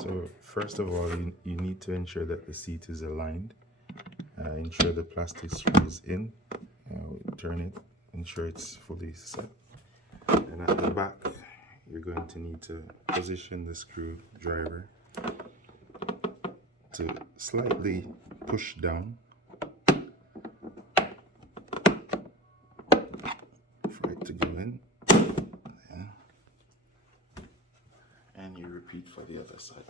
So first of all, you need to ensure that the seat is aligned. Ensure the plastic screw is in. Turn it, ensure it's fully set. And at the back, you're going to need to position the screwdriver to slightly push down for it to go in. Yeah. And you repeat for the other side.